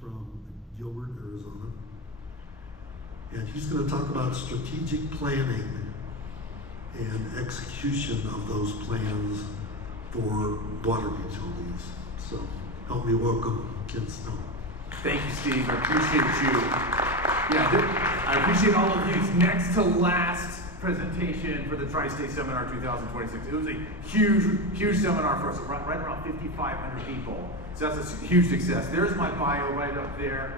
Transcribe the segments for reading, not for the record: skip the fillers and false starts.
from Gilbert, Arizona. And he's going to talk about strategic planning and execution of those plans for water utilities. So help me welcome Ken Snow. Thank you, Steve. I appreciate you. Yeah, I appreciate all of you. It's next to last presentation for the Tristate Seminar 2026. It was a huge seminar for us, right around 5,500 people. So that's a huge success. There's my bio right up there.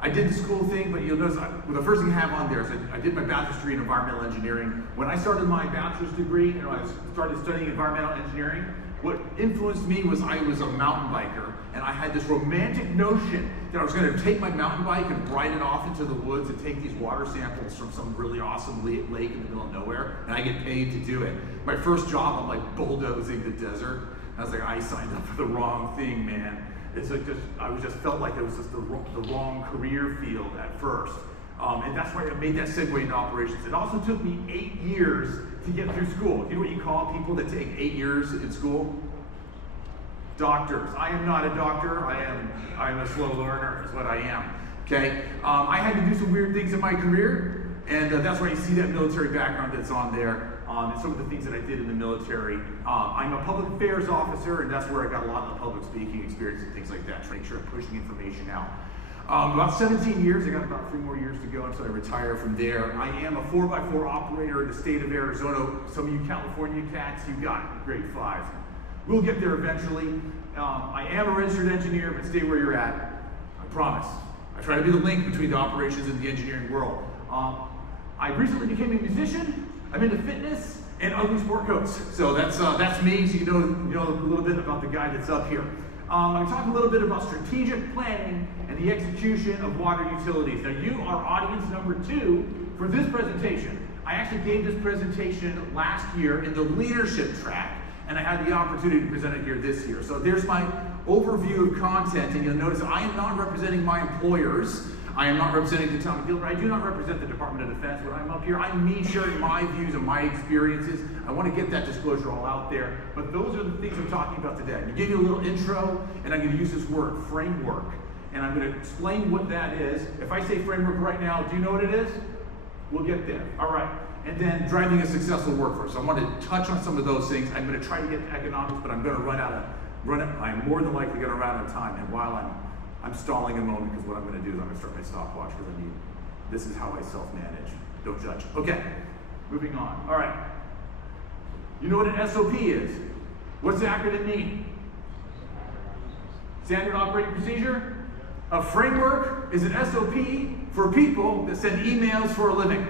I did the school thing, but you'll notice the first thing I have on there is I did my bachelor's degree in environmental engineering. When I started my bachelor's degree and I started studying environmental engineering, what influenced me was I was a mountain biker, and I had this romantic notion that I was going to take my mountain bike and ride it off into the woods and take these water samples from some really awesome lake in the middle of nowhere, and I get paid to do it. My first job, I'm like bulldozing the desert. I was like, I signed up for the wrong thing, man. It's like I felt like it was just the wrong career field at first. And that's why I made that segue into operations. It also took me 8 years to get through school. You know what you call people that take 8 years in school? Doctors. I am not a doctor. I am a slow learner is what I am. Okay? I had to do some weird things in my career, and that's why you see that military background that's on there. And some of the things that I did in the military. I'm a public affairs officer, and that's where I got a lot of the public speaking experience and things like that, to make sure I'm pushing information out. About 17 years, I got about 3 more years to go until I retire from there. I am a 4x4 operator in the state of Arizona. Some of you California cats, you got grade 5. We'll get there eventually. I am a registered engineer, but stay where you're at. I promise. I try to be the link between the operations and the engineering world. I recently became a musician. I'm into fitness and ugly sport coats. So that's me, so you know a little bit about the guy that's up here. I'm going to talk a little bit about strategic planning and the execution of water utilities. Now, you are audience number 2 for this presentation. I actually gave this presentation last year in the leadership track, and I had the opportunity to present it here this year. So there's my overview of content, and you'll notice I am not representing my employers. I am not representing the town of Gilbert. I do not represent the Department of Defense. When I'm up here, I'm me sharing my views and my experiences. I want to get that disclosure all out there. But those are the things I'm talking about today. I'm going to give you a little intro, and I'm going to use this word, framework. And I'm going to explain what that is. If I say framework right now, do you know what it is? We'll get there. All right. And then driving a successful workforce. I want to touch on some of those things. I'm going to try to get to economics, but I'm going to I'm more than likely going to run out of time. And while I'm stalling a moment, because what I'm going to do is I'm going to start my stopwatch, because this is how I self-manage. Don't judge. Okay, moving on. All right. You know what an SOP is? What's the acronym mean? Standard Operating Procedure? A framework is an SOP for people that send emails for a living.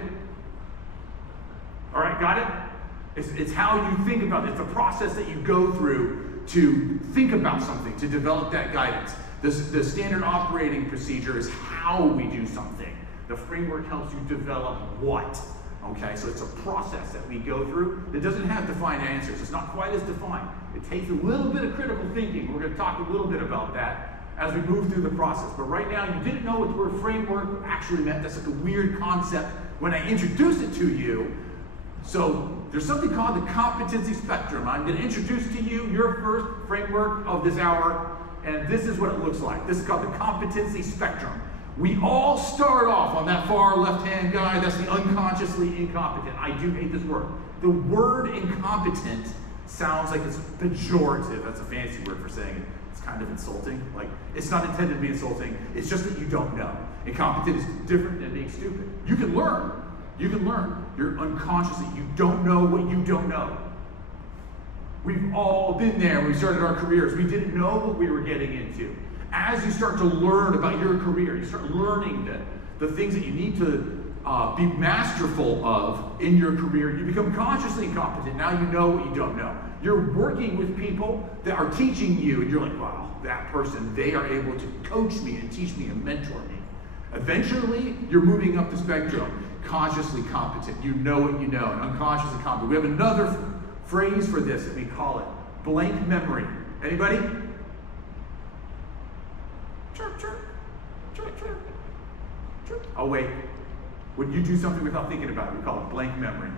All right, got it? It's how you think about it. It's a process that you go through to think about something, to develop that guidance. The standard operating procedure is how we do something. The framework helps you develop what. Okay, so it's a process that we go through that doesn't have defined answers. It's not quite as defined. It takes a little bit of critical thinking. We're going to talk a little bit about that as we move through the process. But right now, you didn't know what the word framework actually meant. That's like a weird concept when I introduced it to you. So there's something called the competency spectrum. I'm going to introduce to you your first framework of this hour. And this is what it looks like. This is called the competency spectrum. We all start off on that far left-hand guy. That's the unconsciously incompetent. I do hate this word. The word incompetent sounds like it's pejorative. That's a fancy word for saying it. It's kind of insulting. Like, it's not intended to be insulting. It's just that you don't know. Incompetent is different than being stupid. You can learn. You can learn. You're unconsciously. You don't know what you don't know. We've all been there when we started our careers. We didn't know what we were getting into. As you start to learn about your career, you start learning the things that you need to be masterful of in your career, you become consciously incompetent. Now you know what you don't know. You're working with people that are teaching you, and you're like, wow, that person, they are able to coach me and teach me and mentor me. Eventually, you're moving up the spectrum. Consciously competent. You know what you know. And unconsciously competent. We have another phrase for this that we call it blank memory. Anybody? Chirp, chirp, chirp, chirp, chirp. Oh wait, when you do something without thinking about it, we call it blank memory.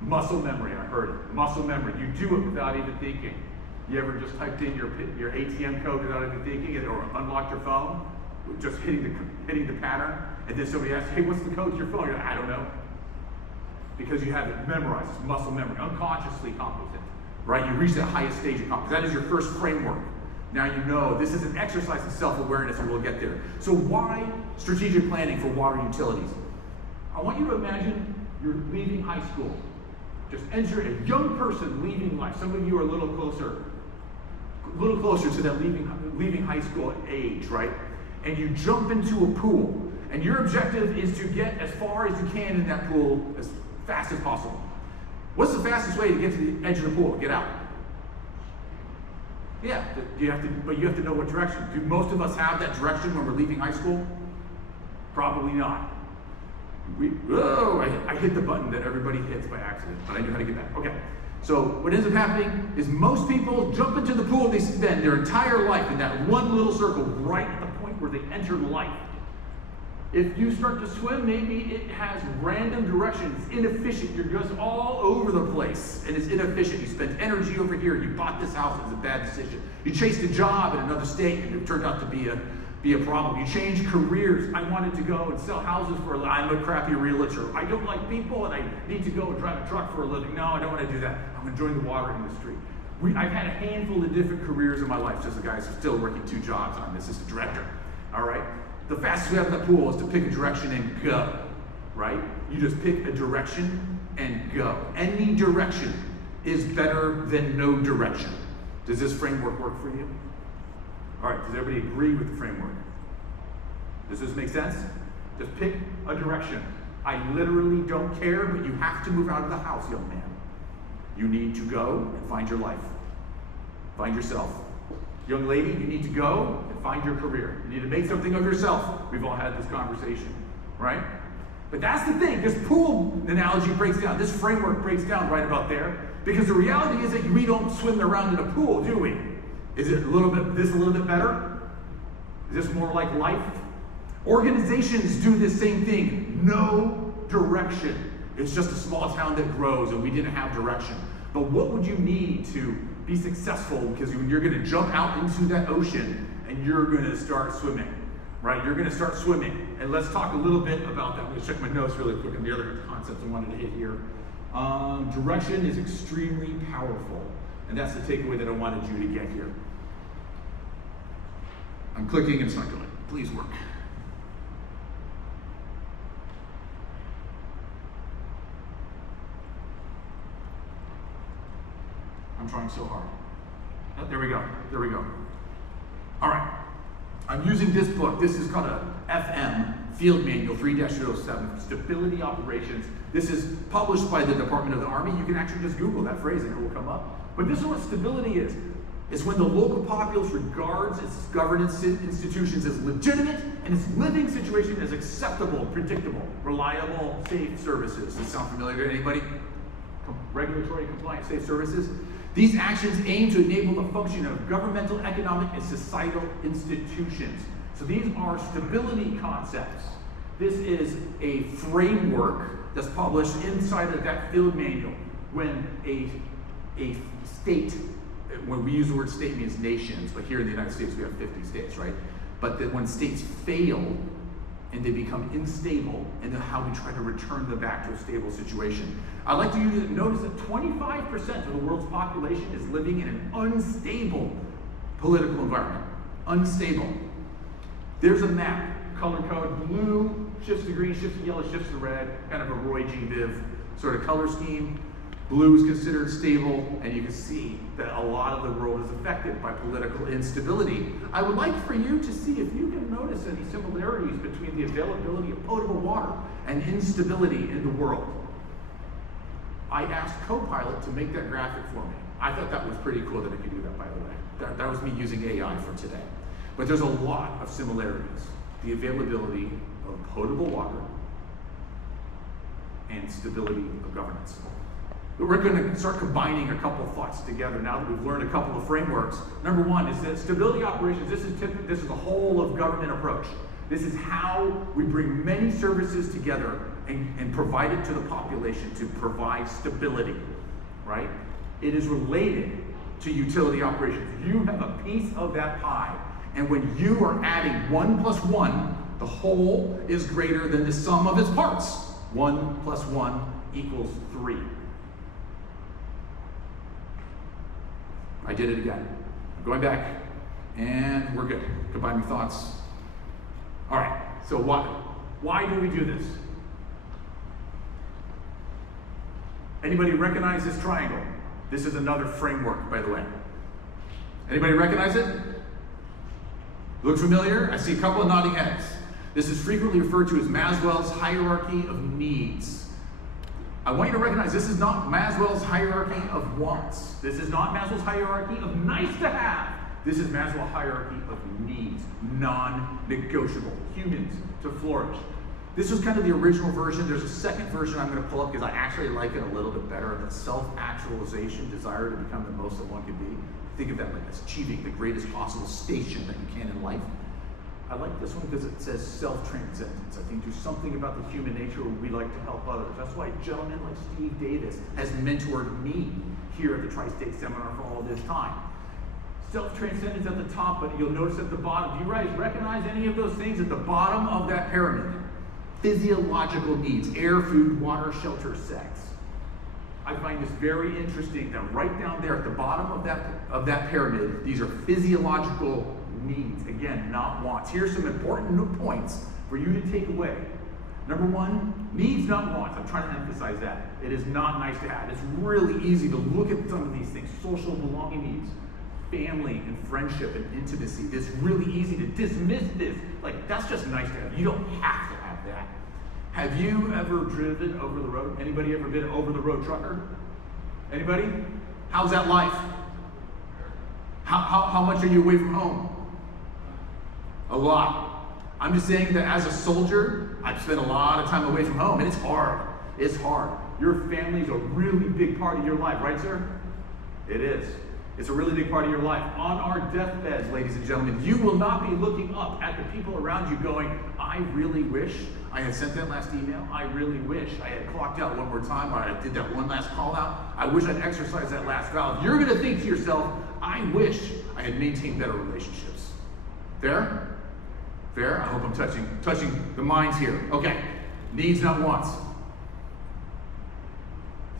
Muscle memory, I heard it. Muscle memory. You do it without even thinking. You ever just typed in your ATM code without even thinking it, or unlocked your phone, just hitting the pattern, and then somebody asks, hey, what's the code to your phone? You're like, I don't know. Because you have it memorized, it's muscle memory, unconsciously competent, right? You reach that highest stage of competence. That is your first framework. Now you know this is an exercise in self-awareness, and we'll get there. So why strategic planning for water utilities? I want you to imagine you're leaving high school. Just enter a young person leaving life. Some of you are a little closer to that leaving high school age, right? And you jump into a pool, and your objective is to get as far as you can in that pool as fast as possible. What's the fastest way to get to the edge of the pool? Get out. Yeah, but you have to know what direction. Do most of us have that direction when we're leaving high school? Probably not. I hit the button that everybody hits by accident, but I knew how to get back. Okay, so what ends up happening is most people jump into the pool, they spend their entire life in that one little circle right at the point where they enter life. If you start to swim, maybe it has random direction. It's inefficient. You're just all over the place, and it's inefficient. You spend energy over here. You bought this house. It's a bad decision. You chased a job in another state, and it turned out to be a problem. You change careers. I wanted to go and sell houses for a living. I'm a crappy realtor. I don't like people, and I need to go and drive a truck for a living. No, I don't want to do that. I'm going to join the water industry. I've had a handful of different careers in my life. Just the guys who are still working 2 jobs. I'm an assistant director. All right. The fastest way out of the pool is to pick a direction and go. Right? You just pick a direction and go. Any direction is better than no direction. Does this framework work for you? All right, does everybody agree with the framework? Does this make sense? Just pick a direction. I literally don't care, but you have to move out of the house, young man. You need to go and find your life. Find yourself. Young lady, you need to go and find your career. You need to make something of yourself. We've all had this conversation, right? But that's the thing. This pool analogy breaks down. This framework breaks down right about there. Because the reality is that we don't swim around in a pool, do we? Is it a little bit better? Is this more like life? Organizations do this same thing. No direction. It's just a small town that grows and we didn't have direction. But what would you need to be successful? Because you're going to jump out into that ocean and you're going to start swimming, right? You're going to start swimming. And let's talk a little bit about that. I'm going to check my notes really quick on the other concepts I wanted to hit here. Direction is extremely powerful. And that's the takeaway that I wanted you to get here. I'm clicking and it's not going. Please work. I'm trying so hard. Oh, there we go. There we go. All right. I'm using this book. This is called a FM Field Manual 3-07 Stability Operations. This is published by the Department of the Army. You can actually just Google that phrase and it will come up. But this is what stability is. It's when the local populace regards its governance institutions as legitimate and its living situation as acceptable, predictable, reliable, safe services. Does this sound familiar to anybody? Regulatory compliant safe services. These actions aim to enable the function of governmental, economic, and societal institutions. So these are stability concepts. This is a framework that's published inside of that field manual. When a state, when we use the word state, means nations, but here in the United States we have 50 states, right? But that when states fail and they become unstable, and then how we try to return them back to a stable situation. I'd like you to notice that 25% of the world's population is living in an unstable political environment. Unstable. There's a map, color code, blue shifts to green, shifts to yellow, shifts to red, kind of a Roy G. Biv sort of color scheme. Blue is considered stable, and you can see that a lot of the world is affected by political instability. I would like for you to see if you can notice any similarities between the availability of potable water and instability in the world. I asked Copilot to make that graphic for me. I thought that was pretty cool that it could do that, by the way. That was me using AI for today. But there's a lot of similarities. The availability of potable water and stability of governance. We're going to start combining a couple of thoughts together now that we've learned a couple of frameworks. Number one is that stability operations, this is the whole of government approach. This is how we bring many services together and provide it to the population to provide stability, right? It is related to utility operations. You have a piece of that pie. And when you are adding 1 plus 1, the whole is greater than the sum of its parts. 1 plus 1 equals 3. I did it again. I'm going back, and we're good. Combine your thoughts. All right, so why do we do this? Anybody recognize this triangle? This is another framework, by the way. Anybody recognize it? Look familiar? I see a couple of nodding heads. This is frequently referred to as Maslow's hierarchy of needs. I want you to recognize this is not Maslow's hierarchy of wants. This is not Maslow's hierarchy of nice to have. This is Maslow's hierarchy of needs, non-negotiable, humans to flourish. This was kind of the original version. There's a second version I'm going to pull up because I actually like it a little bit better. The self-actualization, desire to become the most that one can be. Think of that like as achieving the greatest possible station that you can in life. I like this one because it says self-transcendence. I think there's something about the human nature where we like to help others. That's why gentlemen like Steve Davis has mentored me here at the Tristate Seminar for all this time. Self-transcendence at the top, but you'll notice at the bottom. Do you guys recognize any of those things at the bottom of that pyramid? Physiological needs: air, food, water, shelter, sex. I find this very interesting that right down there at the bottom of that pyramid, these are physiological needs. Again, not wants. Here's some important points for you to take away. Number one, needs, not wants. I'm trying to emphasize that. It is not nice to have. It's really easy to look at some of these things. Social belonging needs, family and friendship and intimacy. It's really easy to dismiss this. Like, that's just nice to have. You don't have to have that. Have you ever driven over the road? Anybody ever been an over-the-road trucker? Anybody? How's that life? How much are you away from home? A lot. I'm just saying that as a soldier, I've spent a lot of time away from home, and it's hard. It's hard. Your family's a really big part of your life, right, sir? It is. It's a really big part of your life. On our deathbeds, ladies and gentlemen, you will not be looking up at the people around you going, I really wish I had sent that last email. I really wish I had clocked out one more time, or I did that one last call out. I wish I'd exercised that last valve. You're going to think to yourself, I wish I had maintained better relationships. Fair? Fair? I hope I'm touching the minds here. Okay. Needs, not wants.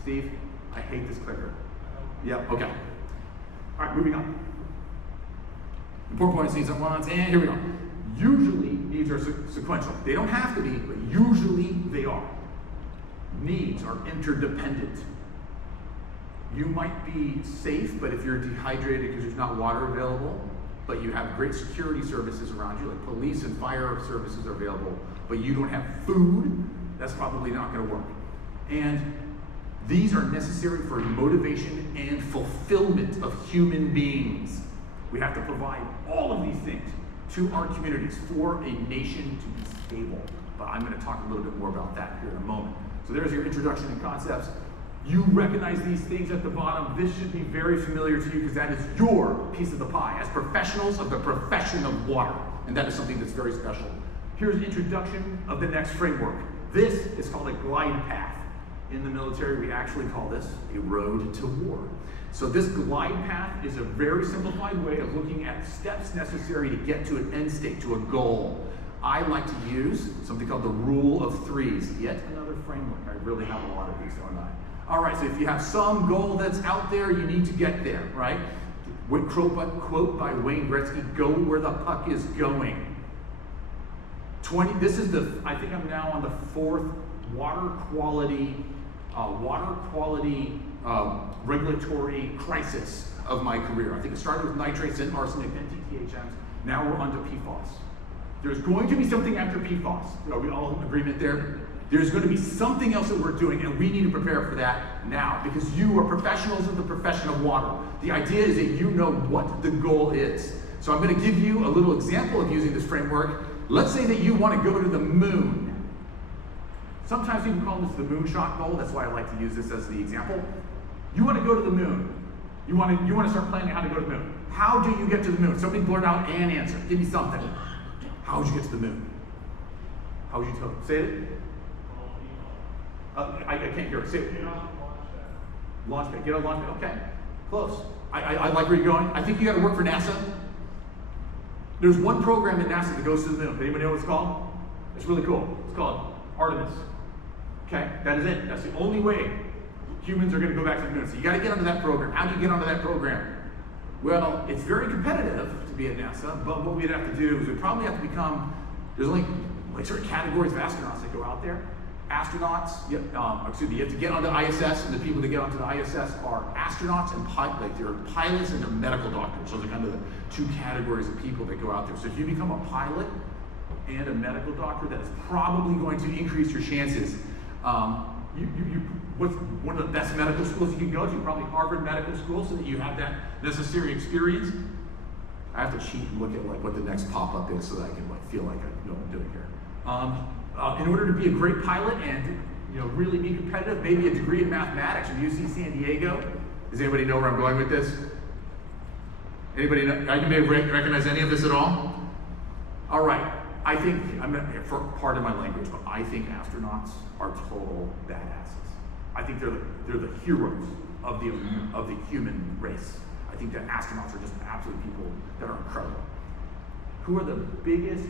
Steve, I hate this clicker. Yep, okay. All right, moving on. Important points, needs, not wants, and here we go. Usually, needs are sequential. They don't have to be, but usually they are. Needs are interdependent. You might be safe, but if you're dehydrated because there's not water available, but you have great security services around you, like police and fire services are available, but you don't have food, that's probably not going to work. And these are necessary for motivation and fulfillment of human beings. We have to provide all of these things to our communities for a nation to be stable. But I'm going to talk a little bit more about that here in a moment. So there's your introduction and concepts. You recognize these things at the bottom. This should be very familiar to you because that is your piece of the pie as professionals of the profession of water. And that is something that's very special. Here's an introduction of the next framework. This is called a glide path. In the military, we actually call this a road to war. So this glide path is a very simplified way of looking at steps necessary to get to an end state, to a goal. I like to use something called the rule of threes. Yet another framework. I really have a lot of these, don't I? All right, so if you have some goal that's out there, you need to get there, right? Quote by Wayne Gretzky, go where the puck is going. I think I'm now on the 4th water quality regulatory crisis of my career. I think it started with nitrates and arsenic and TTHMs. Now we're on to PFAS. There's going to be something after PFAS. Are we all in agreement there? There's going to be something else that we're doing, and we need to prepare for that now because you are professionals of the profession of water. The idea is that you know what the goal is. So I'm going to give you a little example of using this framework. Let's say that you want to go to the moon. Sometimes people call this the moonshot goal. That's why I like to use this as the example. You want to go to the moon. You want to start planning how to go to the moon. How do you get to the moon? Somebody blurt out an answer. Give me something. How would you get to the moon? How would you tell? Say it. I can't hear it. Say it. Launch pad. Get on launch pad. Okay. Close. I like where you're going. I think you got to work for NASA. There's one program in NASA that goes to the moon. Anybody know what it's called? It's really cool. It's called Artemis. Okay, that is it. That's the only way humans are going to go back to the moon. So you got to get onto that program. How do you get onto that program? Well, it's very competitive to be at NASA, but what we'd have to do is we'd probably have to become, there's only like certain categories of astronauts that go out there. Astronauts, you have to get onto ISS, and the people that get onto the ISS are astronauts and they're pilots and they're medical doctors. So they're kind of the two categories of people that go out there. So if you become a pilot and a medical doctor, that is probably going to increase your chances. What's one of the best medical schools you can go to? Probably Harvard Medical School, so that you have that necessary experience. I have to cheat and look at like what the next pop-up is so that I can like feel like I know what I'm doing here. In order to be a great pilot and really be competitive, maybe a degree in mathematics from UC San Diego. Does anybody know where I'm going with this? Anybody know? I may recognize any of this at all? All right. I think, for part of my language, but I think astronauts are total badasses. I think they're the heroes of the human race. I think that astronauts are just absolute people that are incredible. Who are the biggest,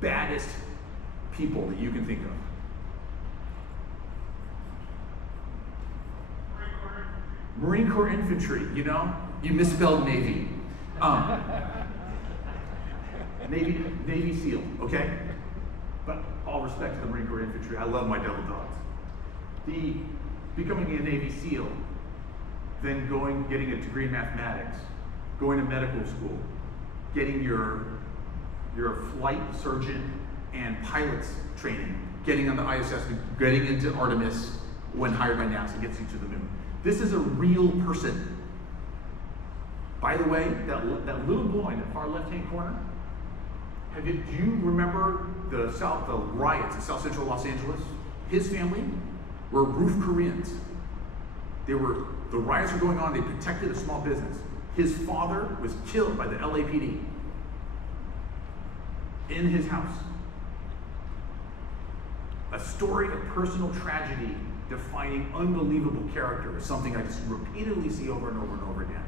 baddest people that you can think of? Marine Corps infantry, you misspelled Navy. Navy SEAL, okay? But all respect to the Marine Corps infantry, I love my devil dogs. Becoming a Navy SEAL, then getting a degree in mathematics, going to medical school, getting your flight surgeon and pilot's training, getting on the ISS, getting into Artemis when hired by NASA gets you to the moon. This is a real person. By the way, that little boy in the far left-hand corner, do you remember the riots in South Central Los Angeles? His family were roof Koreans. The riots were going on, they protected a small business. His father was killed by the LAPD in his house. A story of personal tragedy defining unbelievable character is something I just repeatedly see over and over and over again.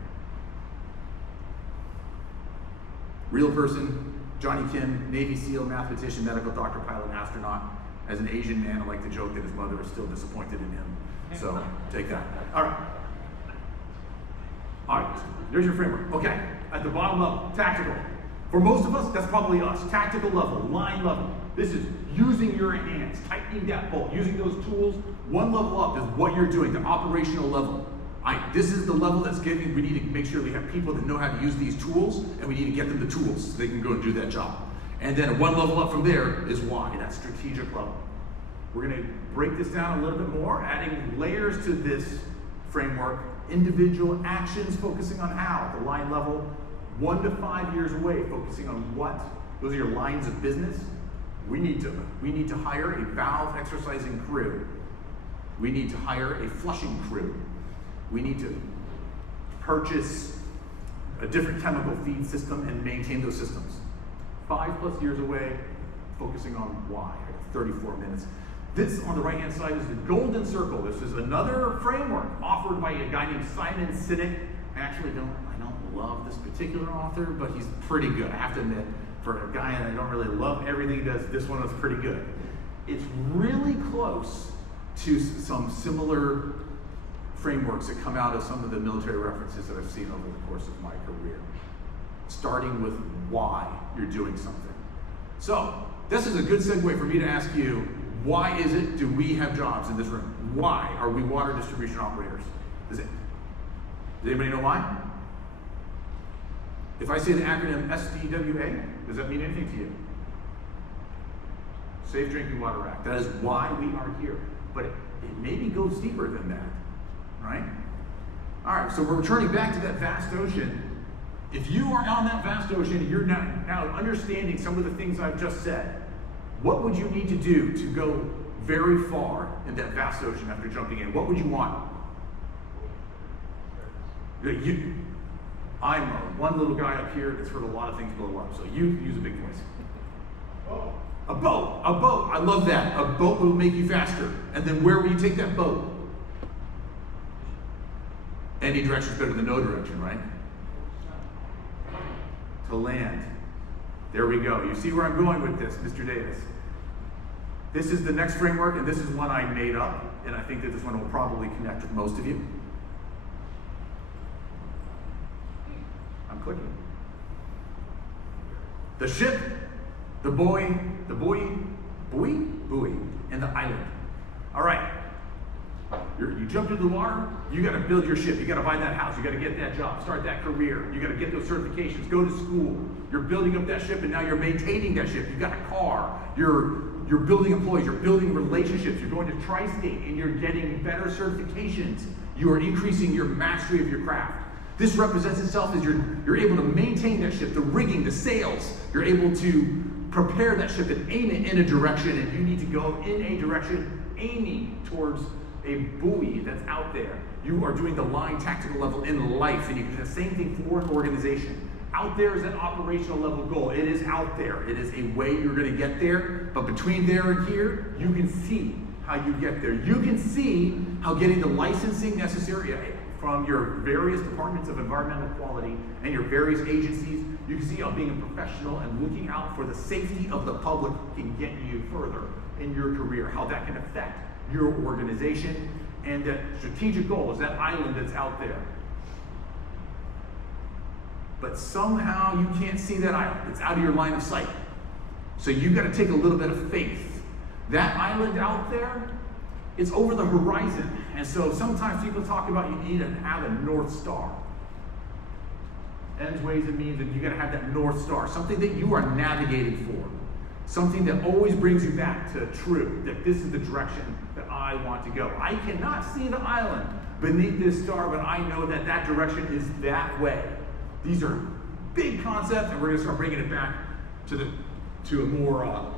Real person, Johnny Kim, Navy SEAL, mathematician, medical doctor, pilot, astronaut. As an Asian man, I like to joke that his mother is still disappointed in him. So take that. All right, there's your framework. Okay, at the bottom level, tactical. For most of us, that's probably us. Tactical level, line level. This is using your hands, tightening that bolt, using those tools. One level up is what you're doing, the operational level. This is the level that's we need to make sure we have people that know how to use these tools, and we need to get them the tools so they can go and do that job. And then one level up from there is why, that strategic level. We're going to break this down a little bit more, adding layers to this framework, individual actions focusing on how, at the line level, 1 to 5 years away, focusing on what. Those are your lines of business. We need to hire a valve exercising crew. We need to hire a flushing crew. We need to purchase a different chemical feed system and maintain those systems. 5+ years away, focusing on why. 34 minutes. This on the right-hand side is the golden circle. This is another framework offered by a guy named Simon Sinek. I don't love this particular author, but he's pretty good. I have to admit, for a guy that I don't really love everything he does, this one was pretty good. It's really close to some similar frameworks that come out of some of the military references that I've seen over the course of my career. Starting with why you're doing something. So, this is a good segue for me to ask you, why do we have jobs in this room? Why are we water distribution operators? Does anybody know why? If I say the acronym SDWA, does that mean anything to you? Safe Drinking Water Act. That is why we are here. But it maybe goes deeper than that, right? All right, so we're returning back to that vast ocean. If you are on that vast ocean and you're now understanding some of the things I've just said, what would you need to do to go very far in that vast ocean after jumping in? What would you want? I'm one little guy up here that's heard a lot of things blow up, so you use a big voice. A boat. I love that. A boat will make you faster. And then where will you take that boat? Any direction is better than no direction, right? to land. There we go. You see where I'm going with this, Mr. Davis. This is the next framework, and this is one I made up, and I think that this one will probably connect with most of you. I'm clicking. The ship, the buoy, and the island. All right. You jump into the water, you got to build your ship, you got to buy that house, you got to get that job, start that career, you got to get those certifications, go to school. You're building up that ship, and now you're maintaining that ship. You got a car, you're building employees, you're building relationships, you're going to Tristate, and you're getting better certifications. You are increasing your mastery of your craft. This represents itself as you're able to maintain that ship, the rigging, the sails. You're able to prepare that ship and aim it in a direction, and you need to go in a direction aiming towards a buoy that's out there. You are doing the line tactical level in life, and you can do the same thing for an organization. Out there is an operational level goal. It is out there. It is a way you're going to get there, but between there and here, you can see how you get there. You can see how getting the licensing necessary from your various departments of environmental quality and your various agencies, you can see how being a professional and looking out for the safety of the public can get you further in your career, how that can affect your organization, and that strategic goal is that island that's out there. But somehow you can't see that island. It's out of your line of sight. So you've got to take a little bit of faith. That island out there, it's over the horizon. And so sometimes people talk about you need to have a North Star. Ends, ways, and means, and you got to have that North Star, something that you are navigating for. Something that always brings you back to true, that this is the direction that I want to go. I cannot see the island beneath this star, but I know that that direction is that way. These are big concepts, and we're going to start bringing it back to a more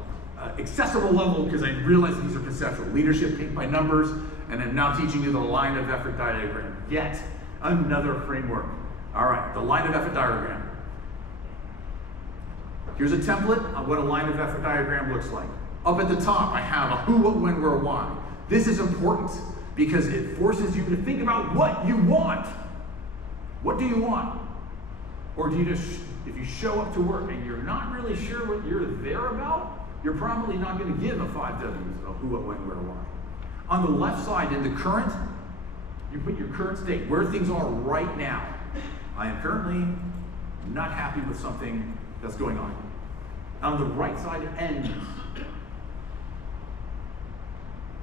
accessible level, because I realize these are conceptual. Leadership paint by numbers, and I'm now teaching you the line of effort diagram. Yet another framework. All right, the line of effort diagram. Here's a template of what a line of effort diagram looks like. Up at the top, I have a who, what, when, where, why. This is important because it forces you to think about what you want. What do you want? Or do you just, if you show up to work and you're not really sure what you're there about, you're probably not going to give a 5 W's of who, what, when, where, why. On the left side, in the current, you put your current state, where things are right now. I am currently not happy with something that's going on. On the right side, ends.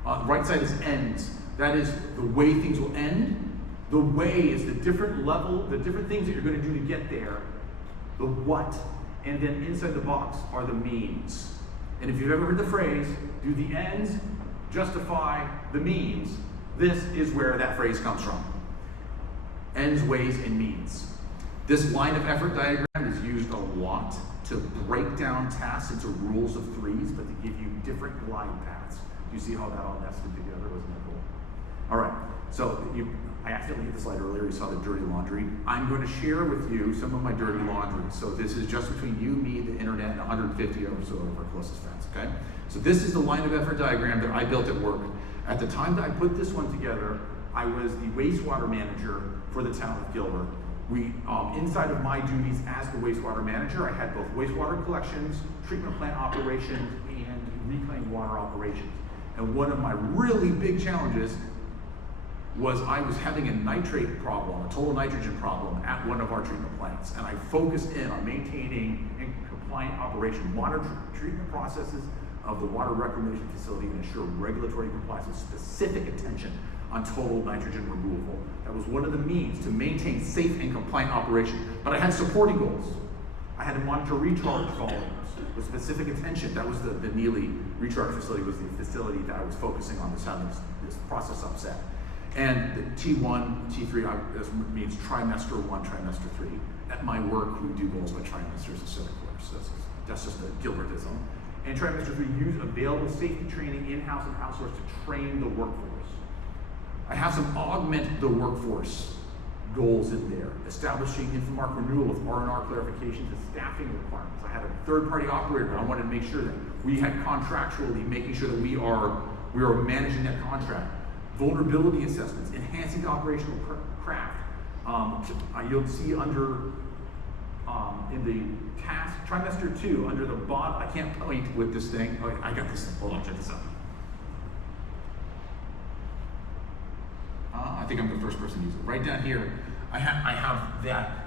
On the right side is ends. That is the way things will end. The way is the different level, the different things that you're going to do to get there. The what. And then inside the box are the means. And if you've ever heard the phrase, do the ends justify the means, this is where that phrase comes from. Ends, ways, and means. This line of effort diagram is used a lot to break down tasks into rules of threes, but to give you different glide paths. Do you see how that all nested together? Wasn't that cool? All right, so I accidentally hit the slide earlier. You saw the dirty laundry. I'm going to share with you some of my dirty laundry. So this is just between you, me, the internet, and 150 or so of our closest friends, okay? So this is the line of effort diagram that I built at work. At the time that I put this one together, I was the wastewater manager for the town of Gilbert. Inside of my duties as the wastewater manager, I had both wastewater collections, treatment plant operations, and reclaimed water operations. And one of my really big challenges was I was having a nitrate problem, a total nitrogen problem at one of our treatment plants. And I focused in on maintaining and compliant operation, water treatment processes of the water reclamation facility, and ensure regulatory compliance with specific attention on total nitrogen removal. That was one of the means to maintain safe and compliant operation. But I had supporting goals. I had to monitor recharge volumes with specific attention. That was the Neely recharge facility was the facility that I was focusing on, having this process upset. And the T1, T3, this means trimester 1, trimester 3. At my work, we do goals by trimesters instead of quarters. That's just a Gilbertism. And trimester 3, use available safety training in-house and outsourced to train the workforce. I have some augment the workforce goals in there, establishing Infomark renewal with R&R clarifications and staffing requirements. I had a third-party operator. I wanted to make sure that we had contractually making sure that we are managing that contract. Vulnerability assessments, enhancing the operational craft. You'll see under in the task, trimester 2, under the bottom, I can't point with this thing. Oh, I got this thing. Hold on, check this out. I think I'm the first person to use it. Right down here, I have that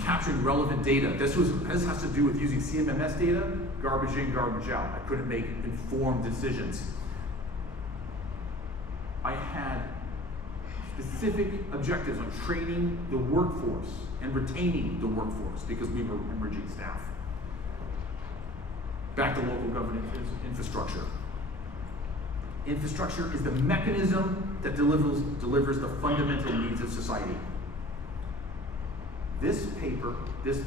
capturing relevant data. This has to do with using CMMS data, garbage in, garbage out. I couldn't make informed decisions. I had specific objectives on training the workforce and retaining the workforce because we were hemorrhaging staff. Back to local governance infrastructure. Infrastructure is the mechanism that delivers the fundamental needs of society. This paper, this is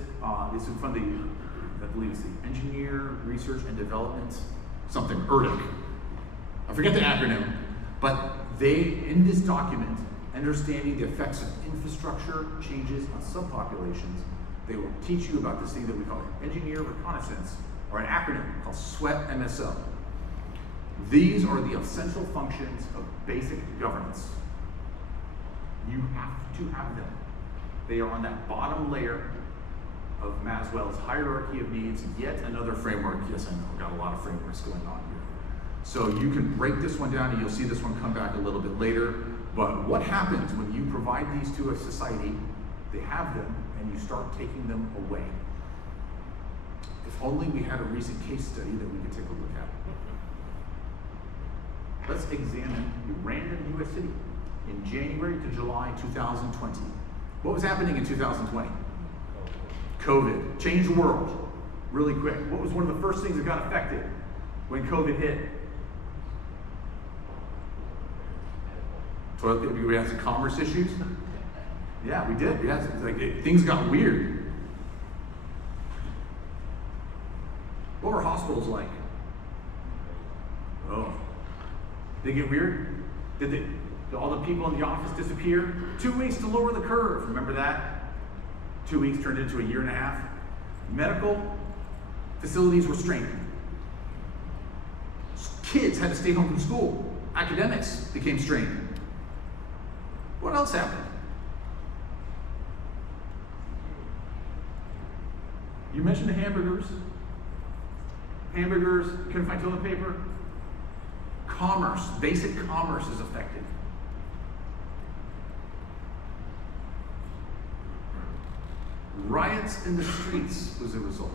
from the, I believe it's the Engineer, Research and Development, something, ERDIC. I forget the acronym, but they, in this document, understanding the effects of infrastructure changes on subpopulations, they will teach you about this thing that we call Engineer Reconnaissance, or an acronym called SWET-MSO. These are the essential functions of basic governance. You have to have them. They are on that bottom layer of Maslow's hierarchy of needs, yet another framework. Yes, I know, I've got a lot of frameworks going on here. So you can break this one down and you'll see this one come back a little bit later. But what happens when you provide these to a society, they have them, and you start taking them away? If only we had a recent case study that we could take a look at. Let's examine a random US city in January to July 2020. What was happening in 2020? COVID. Changed the world really quick. What was one of the first things that got affected when COVID hit? Toilet paper. We had some commerce issues. Yeah, we did. We had things got weird. What were hospitals like? Oh, they get weird? Did all the people in the office disappear? 2 weeks to lower the curve. Remember that? 2 weeks turned into a year and a half. Medical facilities were strained. Kids had to stay home from school. Academics became strained. What else happened? You mentioned the hamburgers. Hamburgers, couldn't find toilet paper. Commerce, basic commerce is affected. Riots in the streets was a result.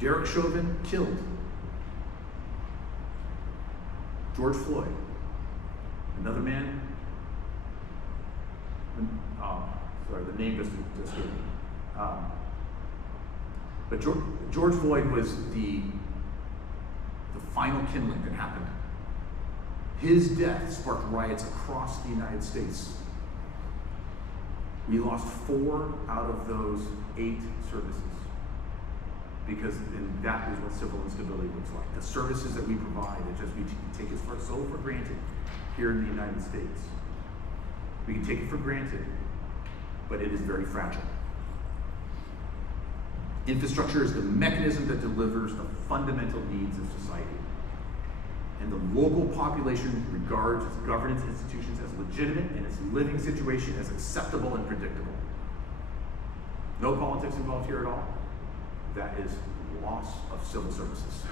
Derek Chauvin killed. George Floyd. Another man, sorry, the name just escaped me. But George Floyd was the final kindling that happened. His death sparked riots across the United States. We lost 4 out of those 8 services because that is what civil instability looks like. The services that we provide, we take it so for granted here in the United States. We can take it for granted, but it is very fragile. Infrastructure is the mechanism that delivers the fundamental needs of society. And the local population regards its governance institutions as legitimate and its living situation as acceptable and predictable. No politics involved here at all. That is loss of civil services.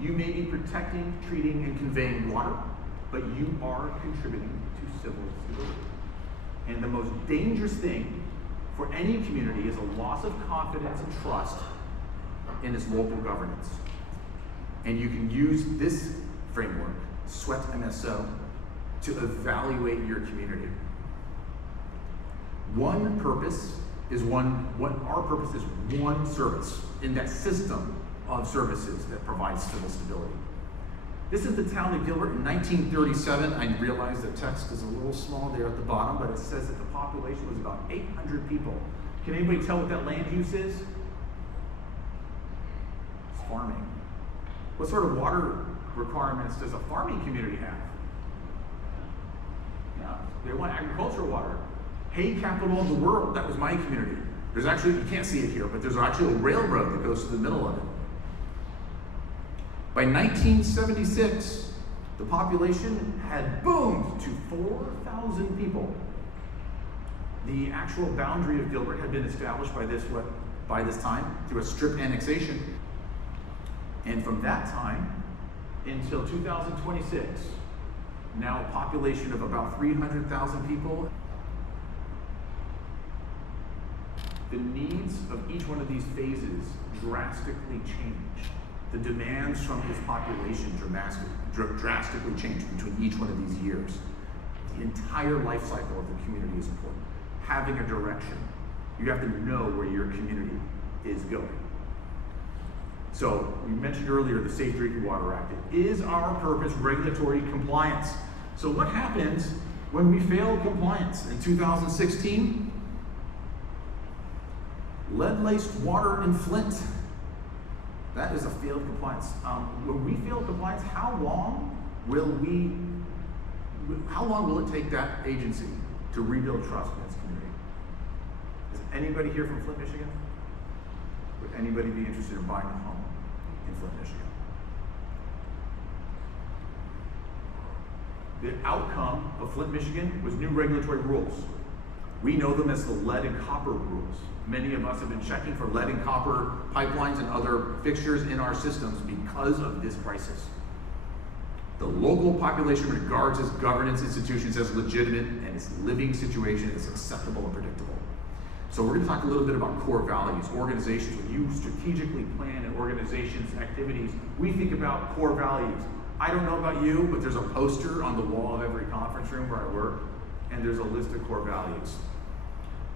You may be protecting, treating, and conveying water, but you are contributing to civil stability. And the most dangerous thing for any community is a loss of confidence and trust in its local governance. And you can use this framework, SWET-MSO, to evaluate your community. What our purpose is one service in that system of services that provides civil stability. This is the town of Gilbert in 1937. I realize the text is a little small there at the bottom, but it says that the population was about 800 people. Can anybody tell what that land use is? It's farming. What sort of water requirements does a farming community have? Yeah, they want agricultural water. Hay capital of the world, that was my community. There's actually, you can't see it here, but there's actually a railroad that goes to the middle of it. By 1976, The population had boomed to 4,000 people. The actual boundary of Gilbert had been established by this time through a strip annexation. And from that time until 2026, now a population of about 300,000 people. The needs of each one of these phases drastically change. The demands from this population drastically change between each one of these years. The entire life cycle of the community is important. Having a direction. You have to know where your community is going. So, we mentioned earlier the Safe Drinking Water Act. It is our purpose regulatory compliance. So what happens when we fail compliance? In 2016, lead-laced water in Flint. That is a failed compliance. When we fail compliance, how long will it take that agency to rebuild trust in its community? Is anybody here from Flint, Michigan? Would anybody be interested in buying a home in Flint, Michigan? The outcome of Flint, Michigan was new regulatory rules. We know them as the lead and copper rules. Many of us have been checking for lead and copper pipelines and other fixtures in our systems because of this crisis. The local population regards its governance institutions as legitimate and its living situation as acceptable and predictable. So we're going to talk a little bit about core values. Organizations, when you strategically plan an organization's activities, we think about core values. I don't know about you, but there's a poster on the wall of every conference room where I work, and there's a list of core values.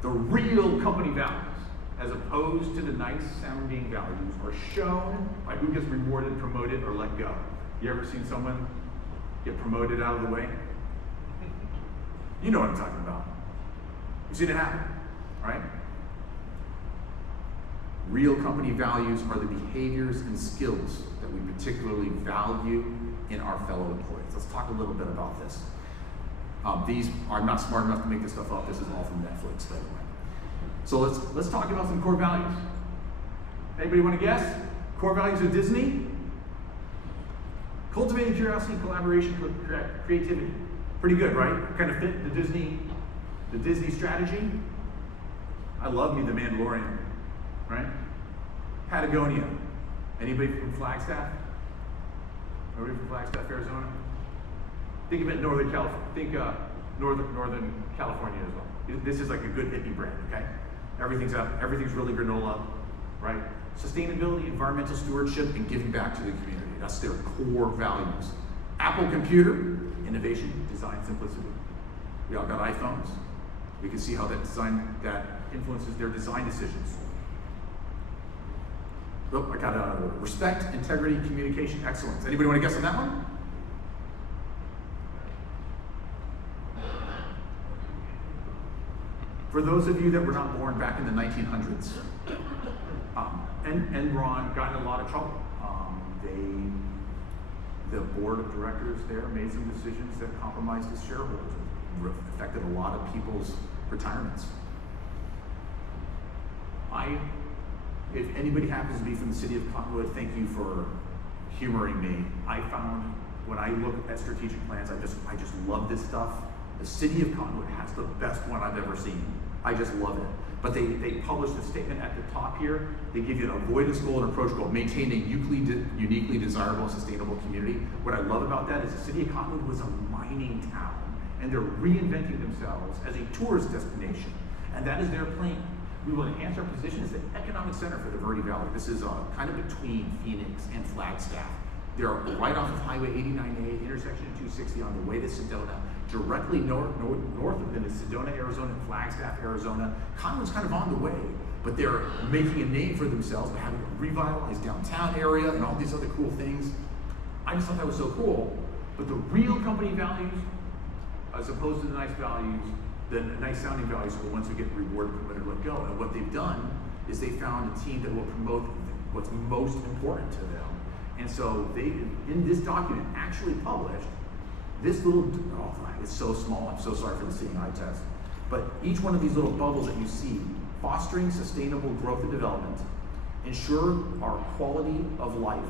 The real company values, as opposed to the nice sounding values, are shown by who gets rewarded, promoted, or let go. You ever seen someone get promoted out of the way? You know what I'm talking about. You've seen it happen, right? Real company values are the behaviors and skills that we particularly value in our fellow employees. Let's talk a little bit about this. I'm not smart enough to make this stuff up. This is all from Netflix, by the way. So let's talk about some core values. Anybody want to guess? Core values of Disney? Cultivating curiosity, collaboration, creativity. Pretty good, right? Kind of fit the Disney strategy. I love me the Mandalorian, right? Patagonia. Anybody from Flagstaff? Nobody from Flagstaff, Arizona? Think of it Northern California. Think Northern California as well. This is like a good hippie brand, okay? Everything's really granola, right? Sustainability, environmental stewardship, and giving back to the community. That's their core values. Apple Computer, innovation, design, simplicity. We all got iPhones. We can see how that influences their design decisions. Oh, I got it out of order. Respect, integrity, communication, excellence. Anybody want to guess on that one? For those of you that were not born back in the 1900s, Enron got in a lot of trouble. The board of directors there made some decisions that compromised its shareholders and affected a lot of people's retirements. If anybody happens to be from the city of Cottonwood, thank you for humoring me. I found when I look at strategic plans, I just love this stuff. The city of Cottonwood has the best one I've ever seen. I just love it. But they published a statement at the top here. They give you an avoidance goal and approach goal. Maintain a uniquely desirable and sustainable community. What I love about that is the city of Cottonwood was a mining town, and they're reinventing themselves as a tourist destination. And that is their plan. We will enhance our position as the economic center for the Verde Valley. This is kind of between Phoenix and Flagstaff. They're right off of Highway 89A, intersection of 260 on the way to Sedona. Directly north of them is Sedona, Arizona, and Flagstaff, Arizona. Cottonwood's kind of on the way, but they're making a name for themselves by having a revitalized downtown area and all these other cool things. I just thought that was so cool. But the real company values, as opposed to the nice values, the nice sounding values are the ones who get rewarded, promoted, let go. And what they've done is they found a team that will promote what's most important to them. And so they, in this document, actually published this little, it's so small, I'm so sorry for the seeing eye test. But each one of these little bubbles that you see, fostering sustainable growth and development, ensure our quality of life,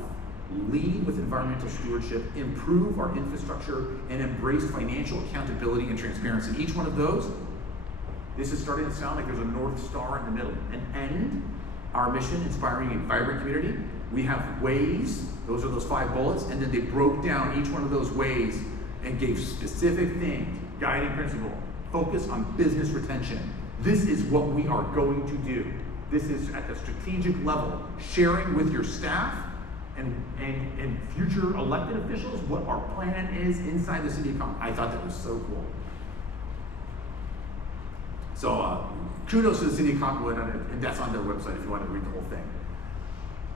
lead with environmental stewardship, improve our infrastructure, and embrace financial accountability and transparency. Each one of those, this is starting to sound like there's a North Star in the middle. And end our mission, inspiring a vibrant community. We have ways, those are those 5 bullets, and then they broke down each one of those ways and gave specific things, guiding principle, focus on business retention. This is what we are going to do. This is at the strategic level, sharing with your staff and future elected officials what our plan is inside the city of Compton. I thought that was so cool. So kudos to the city of Cottonwood, and that's on their website if you want to read the whole thing.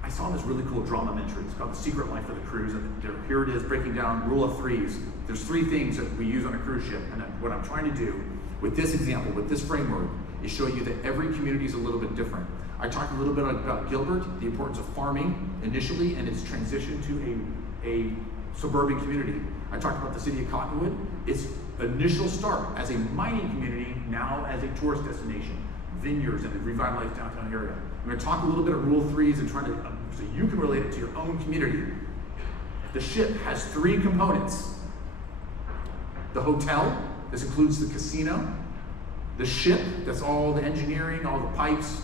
I saw this really cool drama-mentary. It's called The Secret Life of the Cruise, and here it is breaking down rule of threes. There's 3 things that we use on a cruise ship, and what I'm trying to do with this example, with this framework, is show you that every community is a little bit different. I talked a little bit about Gilbert, the importance of farming initially, and its transition to a suburban community. I talked about the city of Cottonwood, its initial start as a mining community, now as a tourist destination, vineyards and a revitalized downtown area. I'm going to talk a little bit of rule 3s and try to, so you can relate it to your own community. The ship has 3 components. The hotel, this includes the casino. The ship, that's all the engineering, all the pipes,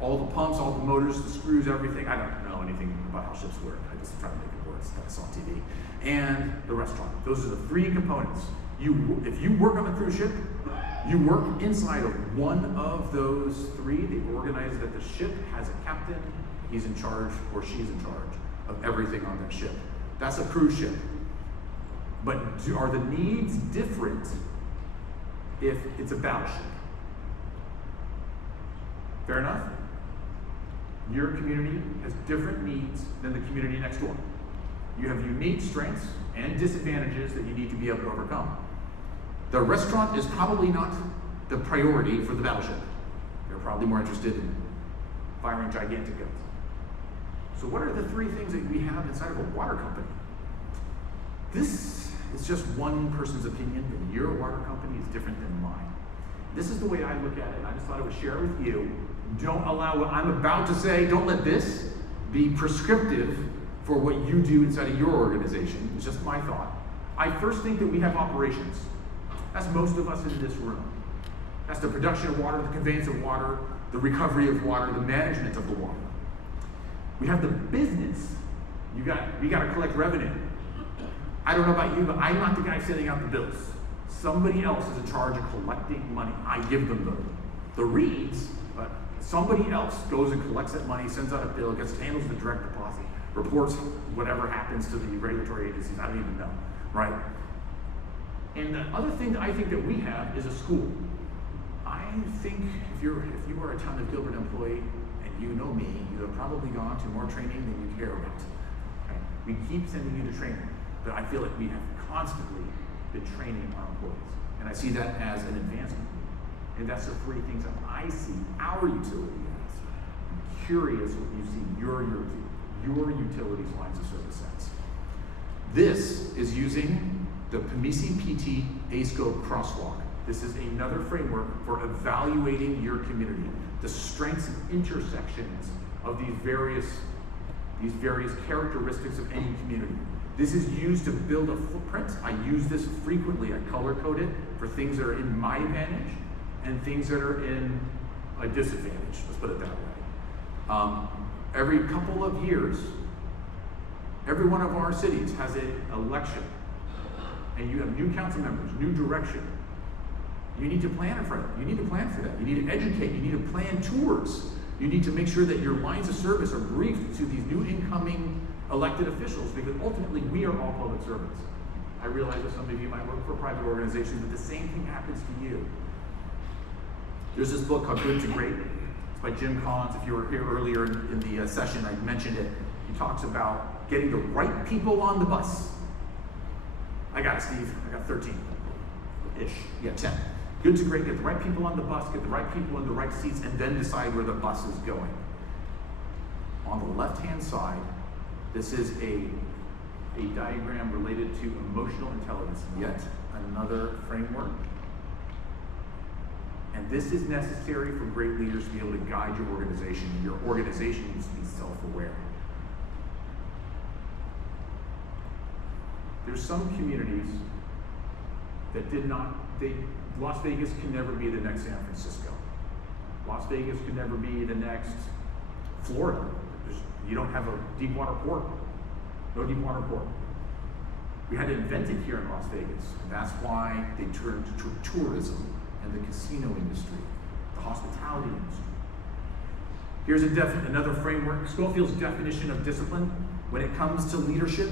all the pumps, all the motors, the screws, everything. I don't know anything about how ships work. I just try to make it work. It's what I saw on TV. And the restaurant. Those are the 3 components. If you work on the cruise ship, you work inside of one of those 3. They organize that the ship has a captain. He's in charge, or she's in charge of everything on that ship. That's a cruise ship. But are the needs different if it's a battleship? Fair enough? Your community has different needs than the community next door. You have unique strengths and disadvantages that you need to be able to overcome. The restaurant is probably not the priority for the battleship. They're probably more interested in firing gigantic guns. So what are the 3 things that we have inside of a water company? This is just one person's opinion, but your water company is different than mine. This is the way I look at it. I just thought I would share it with you. Don't allow what I'm about to say, don't let this be prescriptive for what you do inside of your organization. It's just my thought. I first think that we have operations. That's most of us in this room. That's the production of water, the conveyance of water, the recovery of water, the management of the water. We have the business. We got to collect revenue. I don't know about you, but I'm not the guy sending out the bills. Somebody else is in charge of collecting money. I give them the reads, but somebody else goes and collects that money, sends out a bill, handles the direct deposit, reports whatever happens to the regulatory agencies. I don't even know, right? And the other thing that I think that we have is a school. I think if you are a Town of Gilbert employee and you know me, you have probably gone to more training than you care about. Okay? We keep sending you to training, but I feel like we have constantly been training our employees. And I see that as an advancement. And that's the 3 things that I see our utility as. I'm curious what you see your utilities lines of service as. This is using the PMISI PT A-Scope crosswalk. This is another framework for evaluating your community, the strengths and intersections of these various characteristics of any community. This is used to build a footprint. I use this frequently. I color code it for things that are in my advantage and things that are in a disadvantage. Let's put it that way. Every couple of years, every one of our cities has an election, and you have new council members, new direction. You need to plan for that. You need to plan for that. You need to educate. You need to plan tours. You need to make sure that your lines of service are briefed to these new incoming elected officials, because ultimately we are all public servants. I realize that some of you might work for private organizations, but the same thing happens to you. There's this book called Good to Great. It's by Jim Collins. If you were here earlier in the session, I mentioned it. He talks about getting the right people on the bus. I got it, Steve. I got 13-ish. You got 10. Good to great. Get the right people on the bus, get the right people in the right seats, and then decide where the bus is going. On the left-hand side, this is a diagram related to emotional intelligence, yet another framework. And this is necessary for great leaders to be able to guide your organization. Your organization needs to be self-aware. There's some communities that Las Vegas can never be the next San Francisco. Las Vegas can never be the next Florida. You don't have a deep water port. No deep water port. We had to invent it here in Las Vegas. And that's why they turned to tourism and the casino industry, the hospitality industry. Here's another framework. Schofield's definition of discipline when it comes to leadership.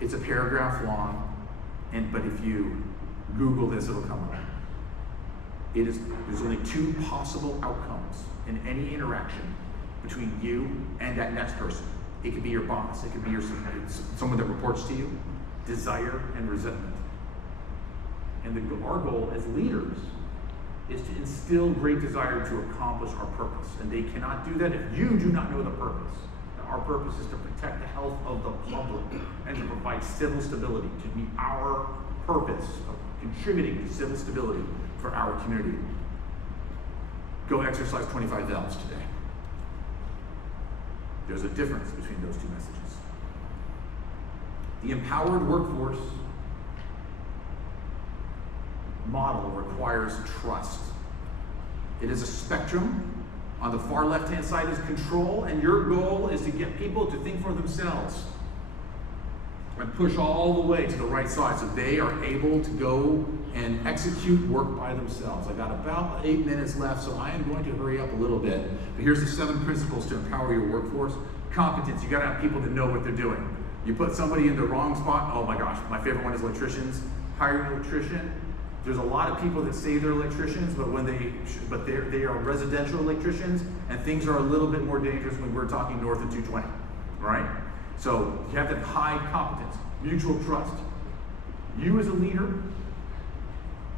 It's a paragraph long, but if you Google this, it'll come up. There's only two possible outcomes in any interaction between you and that next person. It could be your boss, it could be someone that reports to you, desire and resentment. And our goal as leaders is to instill great desire to accomplish our purpose. And they cannot do that if you do not know the purpose. Our purpose is to protect the health of the public and to provide civil stability, to meet our purpose of contributing to civil stability for our community. Go exercise 25 valves today. There's a difference between those two messages. The empowered workforce model requires trust. It is a spectrum. On the far left-hand side is control, and your goal is to get people to think for themselves and push all the way to the right side so they are able to go and execute work by themselves. I got about 8 minutes left, so I am going to hurry up a little bit. But here's the 7 principles to empower your workforce. Competence, you gotta have people that know what they're doing. You put somebody in the wrong spot, oh my gosh, my favorite one is electricians. Hire an electrician. There's a lot of people that say they're electricians, but they are residential electricians, and things are a little bit more dangerous when we're talking north of 220, right? So you have to have high competence, mutual trust. You as a leader,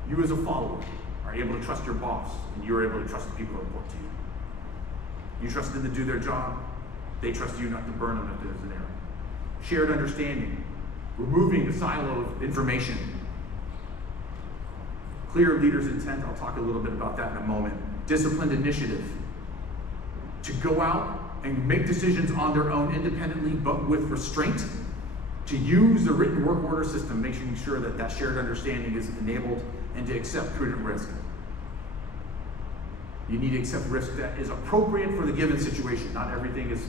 you as a follower are able to trust your boss, and you're able to trust the people who report to you. You trust them to do their job. They trust you not to burn them if there's an error. Shared understanding, removing the silo of information. Clear leader's intent, I'll talk a little bit about that in a moment. Disciplined initiative, to go out and make decisions on their own independently, but with restraint. To use the written work order system, making sure that that shared understanding is enabled, and to accept prudent risk. You need to accept risk that is appropriate for the given situation. Not everything is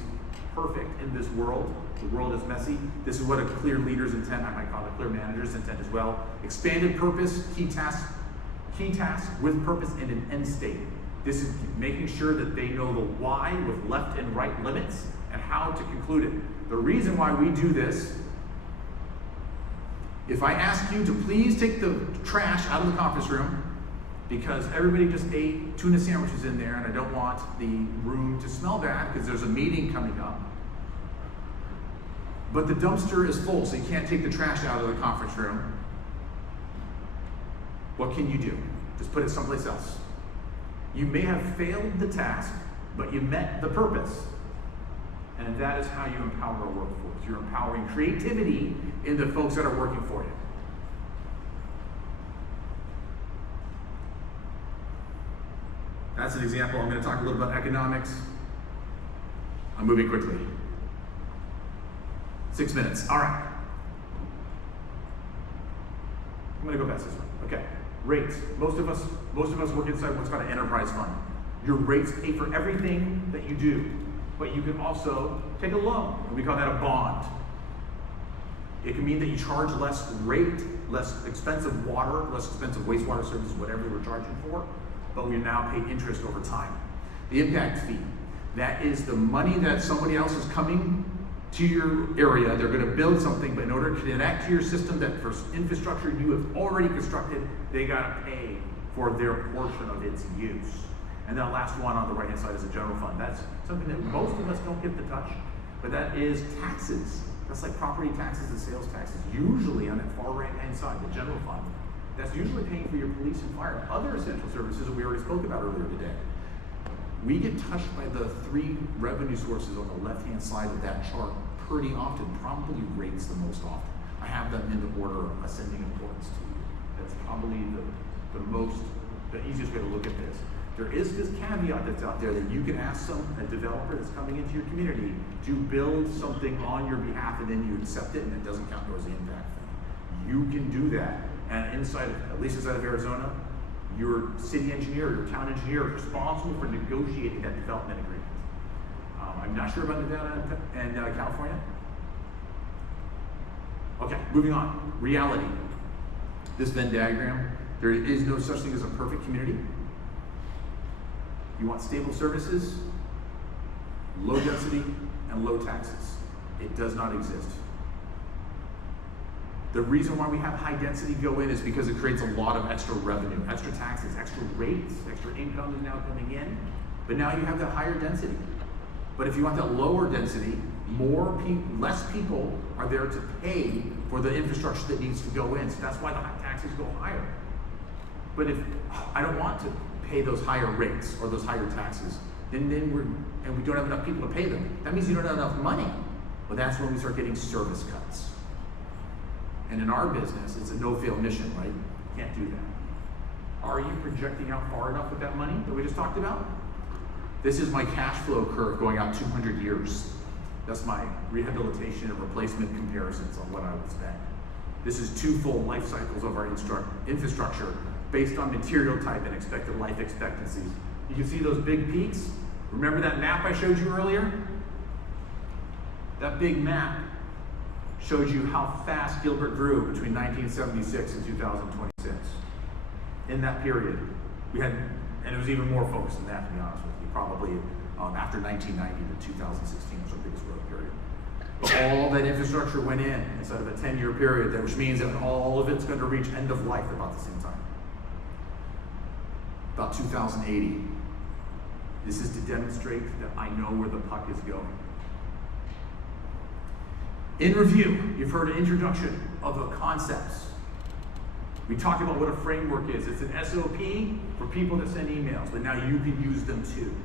perfect in this world. The world is messy. This is what a clear leader's intent, I might call it a clear manager's intent as well. Expanded purpose, key task with purpose and an end state. This is making sure that they know the why with left and right limits and how to conclude it. The reason why we do this, if I ask you to please take the trash out of the conference room because everybody just ate tuna sandwiches in there and I don't want the room to smell bad because there's a meeting coming up, but the dumpster is full so you can't take the trash out of the conference room, what can you do? Just put it someplace else. You may have failed the task, but you met the purpose. And that is how you empower a workforce. You're empowering creativity in the folks that are working for you. That's an example. I'm going to talk a little about economics. I'm moving quickly. 6 minutes. All right. I'm going to go past this one. Okay. Rates. Most of us work inside what's called an enterprise fund. Your rates pay for everything that you do, but you can also take a loan. We call that a bond. It can mean that you charge less rate, less expensive water, less expensive wastewater services, whatever we're charging for, but we now pay interest over time. The impact fee. That is the money that somebody else is coming to your area. They're going to build something, but in order to connect to your system, that for infrastructure you have already constructed, they got to pay for their portion of its use. And that last one on the right-hand side is a general fund. That's something that most of us don't get to touch, but that is taxes. That's like property taxes and sales taxes. Usually on that far right-hand side, the general fund, that's usually paying for your police and fire, other essential services that we already spoke about earlier today. We get touched by the 3 revenue sources on the left-hand side of that chart pretty often, probably rates the most often. I have them in the order of ascending importance to you. That's probably the easiest way to look at this. There is this caveat that's out there that you can ask a developer that's coming into your community to build something on your behalf, and then you accept it, and it doesn't count towards the impact fee. You can do that, and at least inside of Arizona, your city engineer, your town engineer is responsible for negotiating that development agreement. I'm not sure about Nevada and California. Okay, moving on. Reality. This Venn diagram, there is no such thing as a perfect community. You want stable services, low density, and low taxes. It does not exist. The reason why we have high density go in is because it creates a lot of extra revenue, extra taxes, extra rates, extra income is now coming in, but now you have that higher density. But if you want that lower density, less people are there to pay for the infrastructure that needs to go in, so that's why the taxes go higher. But if I don't want to pay those higher rates or those higher taxes, then we don't have enough people to pay them. That means you don't have enough money. Well, that's when we start getting service cuts. And in our business, it's a no-fail mission, right? Can't do that. Are you projecting out far enough with that money that we just talked about? This is my cash flow curve going out 200 years. That's my rehabilitation and replacement comparisons on what I would spend. This is 2 full life cycles of our infrastructure based on material type and expected life expectancies. You can see those big peaks. Remember that map I showed you earlier? That big map showed you how fast Gilbert grew between 1976 and 2026. In that period, and it was even more focused than that, to be honest with you, probably after 1990 to 2016 was our biggest growth period. But all that infrastructure went in instead of a 10-year period, which means that all of it's going to reach end of life about the same time. About 2080. This is to demonstrate that I know where the puck is going. In review, you've heard an introduction of the concepts. We talked about what a framework is. It's an SOP for people that send emails, but now you can use them too.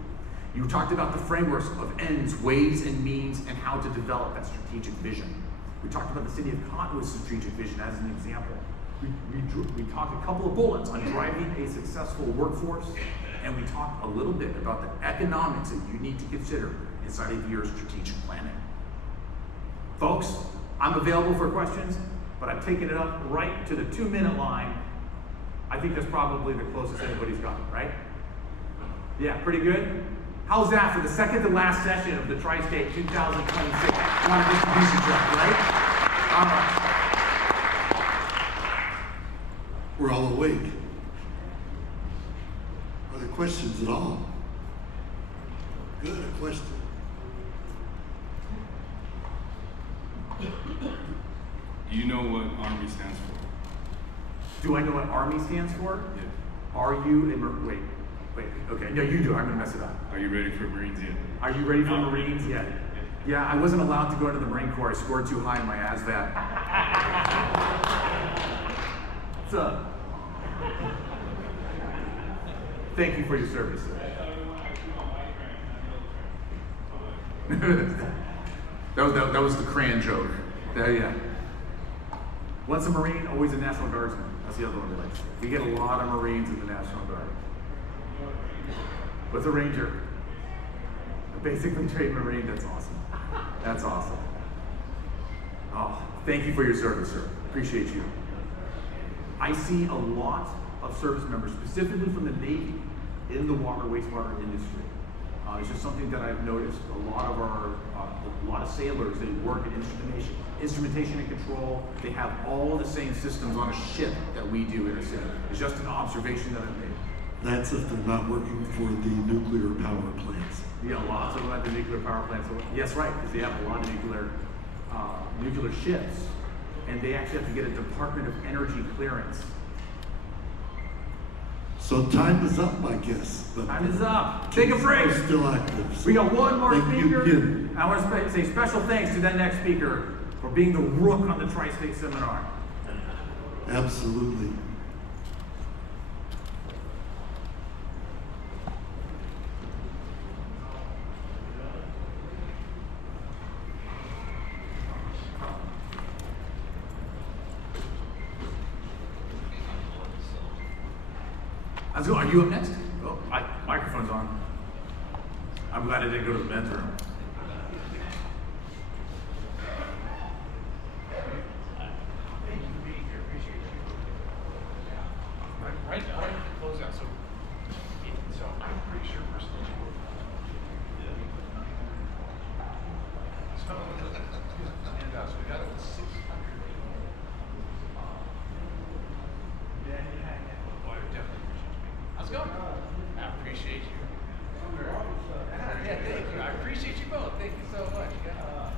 You talked about the frameworks of ends, ways, and means, and how to develop that strategic vision. We talked about the city of Cottonwood's strategic vision as an example. We talked a couple of bullets on driving a successful workforce, and we talked a little bit about the economics that you need to consider inside of your strategic planning. Folks, I'm available for questions, but I've taken it up right to the 2-minute line. I think that's probably the closest anybody's gotten, right? Yeah, pretty good? How's that for the second to last session of the Tristate 2026 Water Distribution Truck, right? All right. We're all awake. Are there questions at all? Good, a question. Do you know what ARMY stands for? Do I know what ARMY stands for? Yeah. Are you a wait, okay, no, you do, I'm gonna mess it up. Are you ready for Marines yet? Are you ready for Marines yet? Yeah, I wasn't allowed to go into the Marine Corps. I scored too high in my ASVAB. So, thank you for your service, sir. that was the crayon joke. Yeah. Once a Marine, always a National Guardsman. That's the other one they like to say. We get a lot of Marines in the National Guard. What's a Ranger? A basically trained Marine. That's awesome. That's awesome. Oh, thank you for your service, sir. Appreciate you. I see a lot of service members, specifically from the Navy, in the water, wastewater industry. It's just something that I've noticed. A lot of sailors, they work in instrumentation and control. They have all the same systems on a ship that we do in a city. It's just an observation that I've made. That's if they're not working for the nuclear power plants. Yeah, lots of them at the nuclear power plants. Yes, right, because they have a lot of nuclear ships, and they actually have to get a Department of Energy clearance. So time is up, I guess. But time is up. Take a break. We're still active. So we got one more speaker. You. I want to say special thanks to that next speaker for being the rook on the Tri-State Seminar. Absolutely. Are you up next? Oh, I'm glad I didn't go to the men's room. Right now, close out. So I'm pretty sure we're still. So, and so we got 600. Yeah, I definitely appreciate you. How's it going? I appreciate you. Yeah, thank you. I appreciate you both. Thank you so much. Yeah.